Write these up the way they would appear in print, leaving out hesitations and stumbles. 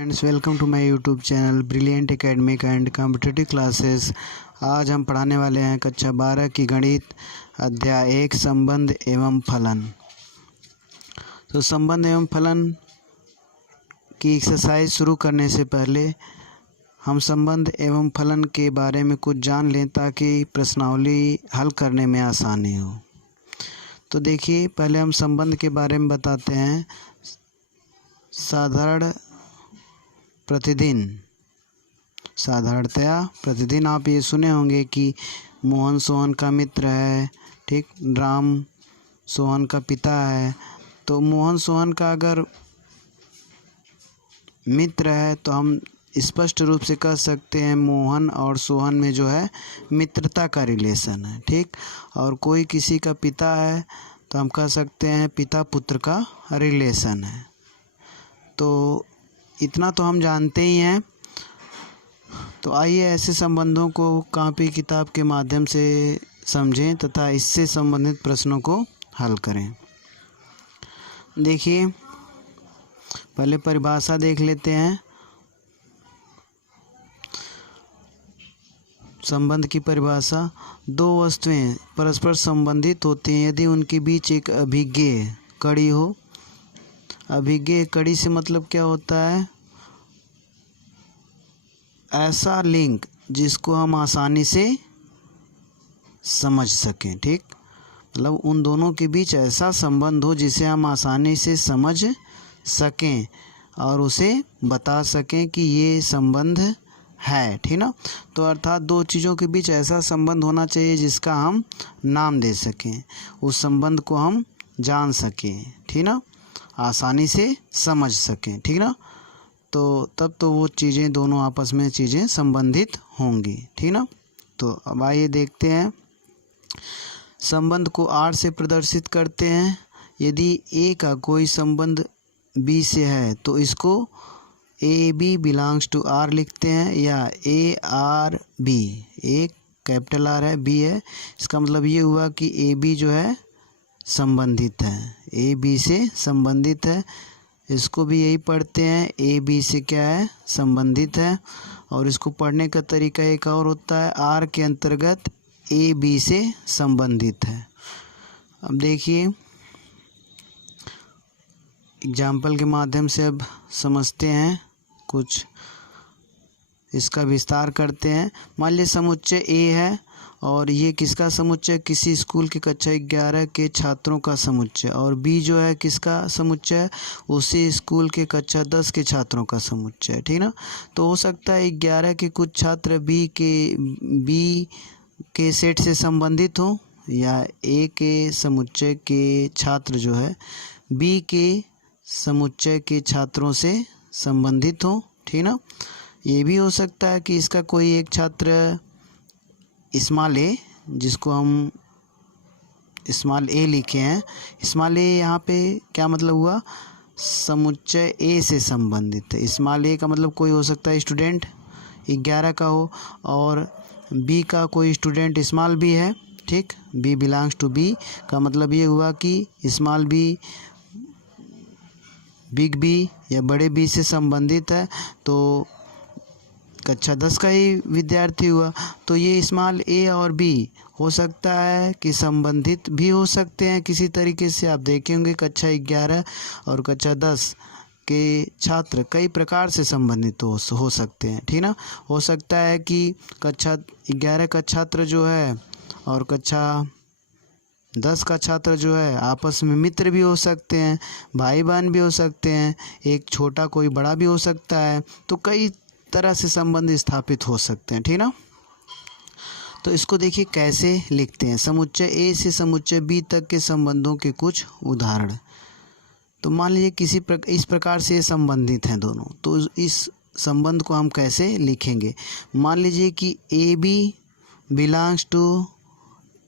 Friends, welcome to my YouTube channel brilliant academic and competitive classes. आज हम पढ़ाने वाले हैं कक्षा 12 की गणित अध्याय 1 संबंध एवं फलन। तो संबंध एवं फलन की एक्सरसाइज शुरू करने से पहले हम संबंध एवं फलन के बारे में कुछ जान लें ताकि प्रश्नावली हल करने में आसानी हो। तो देखिए, पहले हम संबंध के बारे में बताते हैं। साधारणतया प्रतिदिन आप ये सुने होंगे कि मोहन सोहन का मित्र है, ठीक। राम सोहन का पिता है। तो मोहन सोहन का अगर मित्र है तो हम स्पष्ट रूप से कह सकते हैं मोहन और सोहन में जो है मित्रता का रिलेशन है, ठीक। और कोई किसी का पिता है तो हम कह सकते हैं पिता पुत्र का रिलेशन है। तो इतना तो हम जानते ही हैं। तो आइए ऐसे संबंधों को कॉपी किताब के माध्यम से समझें तथा इससे संबंधित प्रश्नों को हल करें। देखिए, पहले परिभाषा देख लेते हैं। संबंध की परिभाषा: दो वस्तुएं परस्पर संबंधित होती हैं यदि उनके बीच एक अभिज्ञेय कड़ी हो। अभिज्ञेय कड़ी से मतलब क्या होता है? ऐसा लिंक जिसको हम आसानी से समझ सकें, ठीक। मतलब उन दोनों के बीच ऐसा संबंध हो जिसे हम आसानी से समझ सकें और उसे बता सकें कि ये संबंध है, ठीक ना। तो अर्थात दो चीज़ों के बीच ऐसा संबंध होना चाहिए जिसका हम नाम दे सकें, उस संबंध को हम जान सकें, ठीक ना, आसानी से समझ सकें, ठीक ना। तो तब तो वो चीज़ें दोनों आपस में चीज़ें संबंधित होंगी, ठीक ना। तो अब आइए देखते हैं। संबंध को आर से प्रदर्शित करते हैं। यदि ए का कोई संबंध बी से है तो इसको A B belongs to R लिखते हैं, या A R B. A capital R है, बी है, इसका मतलब ये हुआ कि ए बी जो है संबंधित है, ए बी से संबंधित है। इसको भी यही पढ़ते हैं, ए बी से क्या है, संबंधित है। और इसको पढ़ने का तरीका एक और होता है, आर के अंतर्गत ए बी से संबंधित है। अब देखिए, एग्जाम्पल के माध्यम से अब समझते हैं, कुछ इसका विस्तार करते हैं। मान लीजिए समुच्चय ए है और ये किसका समुच्चय? किसी स्कूल की कक्षा 11 के छात्रों का समुच्चय। और बी जो है किसका समुच्चय? उसी स्कूल के कक्षा 10 के छात्रों का समुच्चय, ठीक ना। तो हो सकता है 11 के कुछ छात्र बी के सेट से संबंधित हो, या ए के समुच्चय के छात्र जो है बी के समुच्चय के छात्रों से संबंधित हो, ठीक ना। ये भी हो सकता है कि इसका कोई एक छात्र स्मॉल ए, जिसको हम स्मॉल ए लिखे हैं, स्मॉल ए यहाँ पे क्या मतलब हुआ? समुच्चय ए से संबंधित है। स्मॉल ए का मतलब कोई हो सकता है स्टूडेंट 11 का हो, और बी का कोई स्टूडेंट स्मॉल बी है, ठीक। बी बिलोंग्स टू बी का मतलब ये हुआ कि स्मॉल बी बिग बी या बड़े बी से संबंधित है, तो कक्षा 10 का ही विद्यार्थी हुआ। तो ये स्मॉल ए और बी हो सकता है कि संबंधित भी हो सकते हैं किसी तरीके से। आप देखेंगे कक्षा 11 और कक्षा 10 के छात्र कई प्रकार से संबंधित हो सकते हैं, ठीक ना। हो सकता है कि कक्षा 11 का छात्र जो है और कक्षा 10 का छात्र जो है आपस में मित्र भी हो सकते हैं, भाई बहन भी हो सकते हैं, एक छोटा कोई बड़ा भी हो सकता है। तो कई तरह से संबंध स्थापित हो सकते हैं, ठीक ना। तो इसको देखिए कैसे लिखते हैं। समुच्चय ए से समुच्चय बी तक के संबंधों के कुछ उदाहरण। तो मान लीजिए इस प्रकार से संबंधित हैं दोनों, तो इस संबंध को हम कैसे लिखेंगे? मान लीजिए कि A B belongs to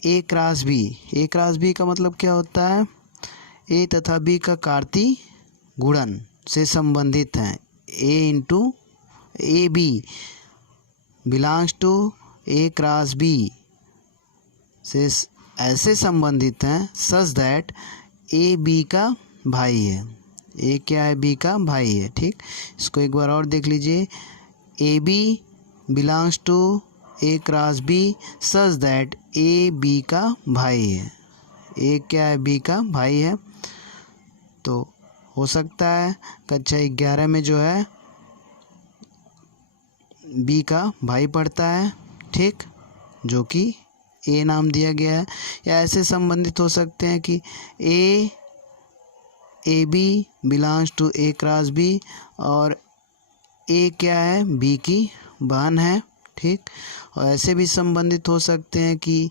A cross B. A cross B का मतलब क्या होता है? ए तथा बी का कार्तीय गुणन से संबंधित हैं। A into A B belongs to A cross B से ऐसे संबंधित हैं सच दैट ए बी का भाई है। ए क्या है, बी का भाई है। ठीक, इसको एक बार और देख लीजिए, A B belongs to A cross B such that A B का भाई है। ए क्या है, बी का भाई है। तो हो सकता है कक्षा 11 में जो है बी का भाई पढ़ता है, ठीक, जो कि ए नाम दिया गया है। या ऐसे संबंधित हो सकते हैं कि A B belongs to A cross B और ए क्या है, बी की बहन है। ठीक, और ऐसे भी संबंधित हो सकते हैं कि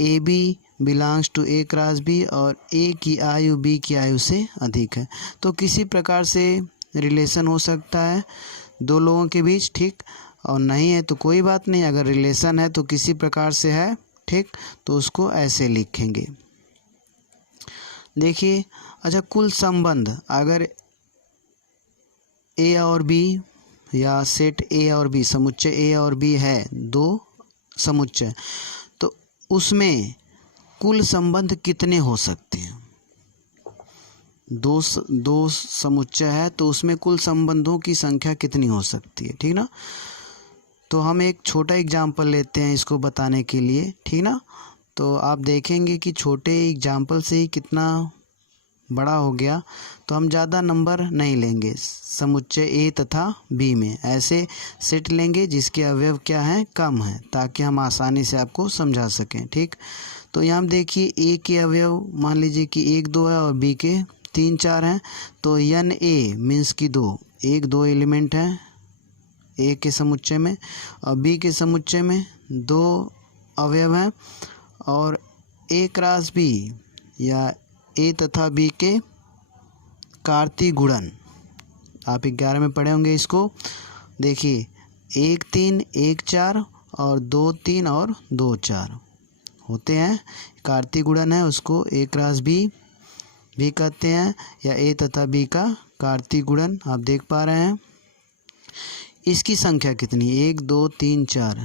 A B belongs to A cross B और ए की आयु बी की आयु से अधिक है। तो किसी प्रकार से रिलेशन हो सकता है दो लोगों के बीच। ठीक, और नहीं है तो कोई बात नहीं, अगर रिलेशन है तो किसी प्रकार से है। ठीक, तो उसको ऐसे लिखेंगे। देखिए, अच्छा, कुल संबंध अगर ए और बी या सेट ए और बी, समुच्चय ए और बी है, दो समुच्चय, तो उसमें कुल संबंध कितने हो सकते हैं? दो समुच्चय है तो उसमें कुल संबंधों की संख्या कितनी हो सकती है? ठीक ना। तो हम एक छोटा एग्जाम्पल लेते हैं इसको बताने के लिए। ठीक ना, तो आप देखेंगे कि छोटे एग्जाम्पल से ही कितना बड़ा हो गया। तो हम ज़्यादा नंबर नहीं लेंगे समुच्चय ए तथा बी में, ऐसे सेट लेंगे जिसके अवयव क्या हैं, कम हैं, ताकि हम आसानी से आपको समझा सकें। ठीक, तो यहाँ देखिए ए के अवयव मान लीजिए कि 1 2 है और बी के 3 4 हैं। तो यन ए मीन्स कि 2, 1 2 एलिमेंट हैं ए के समुच्चय में और बी के समुच्चय में 2 अवयव हैं। और ए क्रॉस बी या ए तथा बी के कार्तीय गुणन आप 11 में पढ़े होंगे इसको। देखिए 1 3 1 4 और 2 3 और 2 4 होते हैं, कार्तीय गुणन है, उसको ए क्रॉस बी भी कहते हैं या ए तथा बी का कार्तीय गुणन। आप देख पा रहे हैं इसकी संख्या कितनी, 1 2 3 4,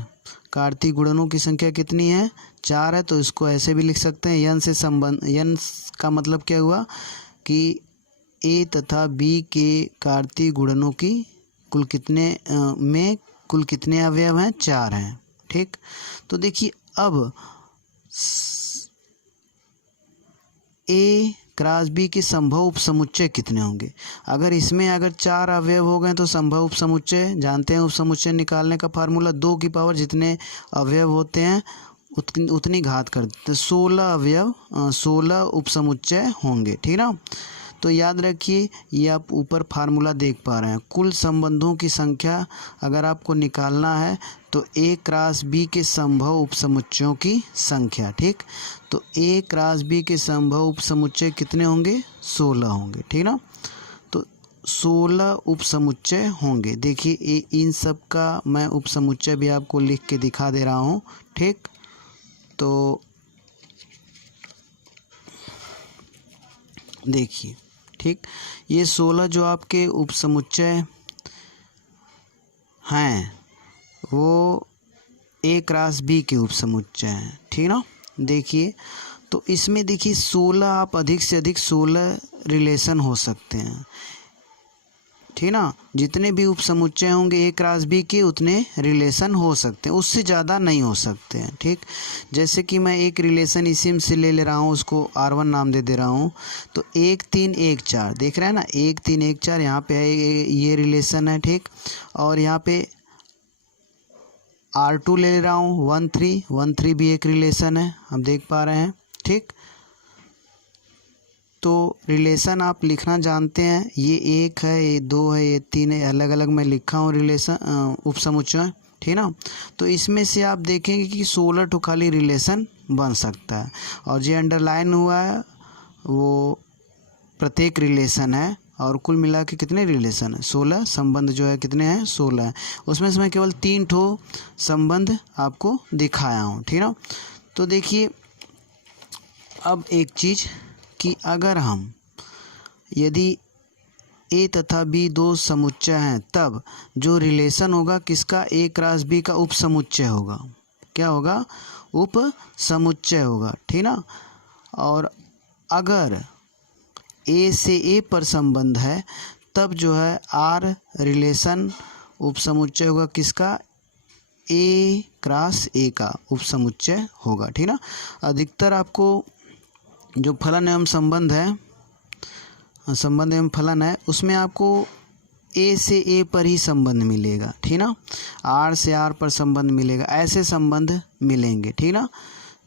कार्तीय गुणनों की संख्या कितनी है, 4 है। तो इसको ऐसे भी लिख सकते हैं, यन से संबंध, यन का मतलब क्या हुआ कि ए तथा बी के कार्तीय गुणनों की कुल कितने में कुल कितने अवयव हैं, 4 हैं। ठीक, तो देखिए अब ए क्रॉस बी के संभव उपसमुच्चय कितने होंगे। अगर इसमें अगर 4 अवयव हो गए तो संभव उपसमुच्चय जानते हैं, उपसमुच्चय निकालने का फार्मूला 2 की पावर जितने अवयव होते हैं उतनी घात कर देते हैं, 16 अवयव 16 उपसमुच्चय होंगे। ठीक ना, तो याद रखिए ये आप ऊपर फार्मूला देख पा रहे हैं, कुल संबंधों की संख्या अगर आपको निकालना है तो ए क्रॉस बी के संभव उपसमुच्चयों की संख्या। ठीक, तो ए क्रॉस बी के संभव उपसमुच्चय कितने होंगे, 16 होंगे। ठीक ना, तो 16 उपसमुच्चय होंगे। देखिए इन सब का मैं उपसमुच्चय भी आपको लिख के दिखा दे रहा हूँ। ठीक, तो देखिए, ठीक, ये 16 जो आपके उपसमुच्चय हैं वो ए क्रॉस बी के उपसमुच्चय हैं। ठीक ना, देखिए तो इसमें देखिए 16 आप अधिक से अधिक 16 रिलेशन हो सकते हैं। ठीक ना, जितने भी उपसमुच्चय होंगे ए क्रॉस बी के उतने रिलेशन हो सकते हैं, उससे ज़्यादा नहीं हो सकते हैं। ठीक, जैसे कि मैं एक रिलेशन इसी से ले रहा हूँ, उसको R1 नाम दे रहा हूँ। तो 1 3 1 4 देख रहे हैं ना, 1 3 1 4 यहाँ पे है, ये रिलेशन है। ठीक, और यहाँ पे R2 ले रहा हूँ 1 3 1 3 भी एक रिलेशन है, हम देख पा रहे हैं। ठीक, तो रिलेशन आप लिखना जानते हैं, ये 1 है, ये 2 है, ये 3 है, अलग अलग मैं लिखा हूँ रिलेशन उपसमुच्चय। ठीक ना, तो इसमें से आप देखेंगे कि 16 ठो खाली रिलेशन बन सकता है और जो अंडरलाइन हुआ है वो प्रत्येक रिलेशन है। और कुल मिला के कितने रिलेशन है, 16 संबंध जो है कितने हैं, 16 है। उसमें से मैं केवल 3 ठो संबंध आपको दिखाया हूँ। ठीक ना, तो देखिए अब एक चीज़ कि अगर हम यदि ए तथा बी दो समुच्चय हैं तब जो रिलेशन होगा किसका, ए क्रॉस बी का उपसमुच्चय होगा। क्या होगा, उपसमुच्चय होगा। ठीक ना, और अगर ए से ए पर संबंध है तब जो है आर रिलेशन उपसमुच्चय होगा किसका, ए क्रॉस ए का उपसमुच्चय होगा, ठीक ना। अधिकतर आपको जो फलन एवं संबंध है, संबंध एवं फलन है, उसमें आपको ए से ए पर ही संबंध मिलेगा, ठीक ना। आर से आर पर संबंध मिलेगा, ऐसे संबंध मिलेंगे, ठीक ना।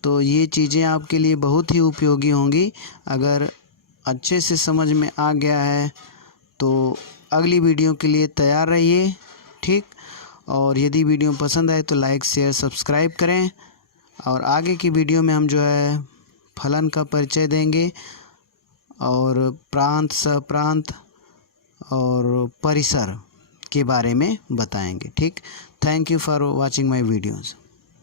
तो ये चीज़ें आपके लिए बहुत ही उपयोगी होंगी। अगर अच्छे से समझ में आ गया है तो अगली वीडियो के लिए तैयार रहिए, ठीक। और यदि वीडियो पसंद आए तो लाइक शेयर सब्सक्राइब करें। और आगे की वीडियो में हम जो है फलन का परिचय देंगे और प्रांत, सहप्रांत और परिसर के बारे में बताएंगे, ठीक। Thank you for watching my videos.